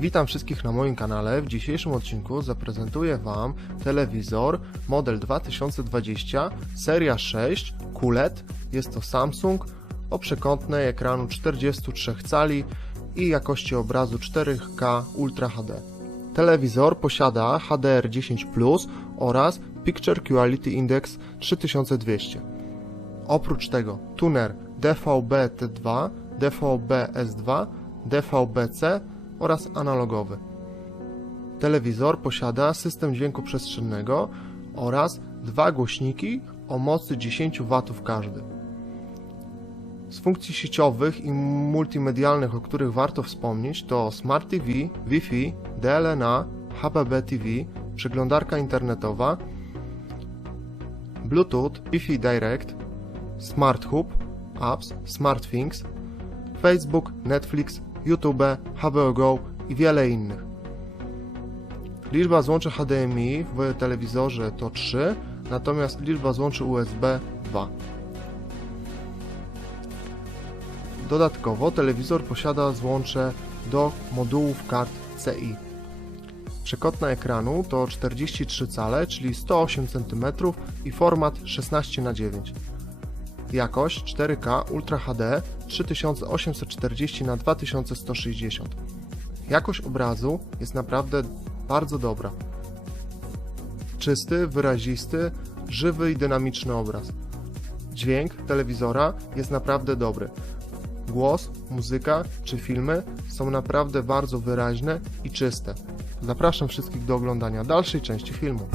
Witam wszystkich na moim kanale. W dzisiejszym odcinku zaprezentuję Wam telewizor model 2020 seria 6 QLED. Jest to Samsung o przekątnej ekranu 43 cali i jakości obrazu 4K Ultra HD. Telewizor posiada HDR10 Plus oraz Picture Quality Index 3200. Oprócz tego tuner DVB-T2, DVB-S2, DVB-C oraz analogowy. Telewizor posiada system dźwięku przestrzennego oraz dwa głośniki o mocy 10 W każdy. Z funkcji sieciowych i multimedialnych, o których warto wspomnieć, to Smart TV, Wi-Fi, DLNA, HBB TV, przeglądarka internetowa, Bluetooth, Wi-Fi Direct, Smart Hub, Apps, SmartThings, Facebook, Netflix, YouTube, HBO Go i wiele innych. Liczba złączy HDMI w telewizorze to 3, natomiast liczba złączy USB 2. Dodatkowo telewizor posiada złącze do modułów kart CI. Przekątna ekranu to 43 cale, czyli 108 cm i format 16 x 9 Jakość 4K Ultra HD 3840 x 2160 Jakość obrazu jest naprawdę bardzo dobra. Czysty, wyrazisty, żywy i dynamiczny obraz. Dźwięk telewizora jest naprawdę dobry. Głos, muzyka czy filmy są naprawdę bardzo wyraźne i czyste. Zapraszam wszystkich do oglądania dalszej części filmu.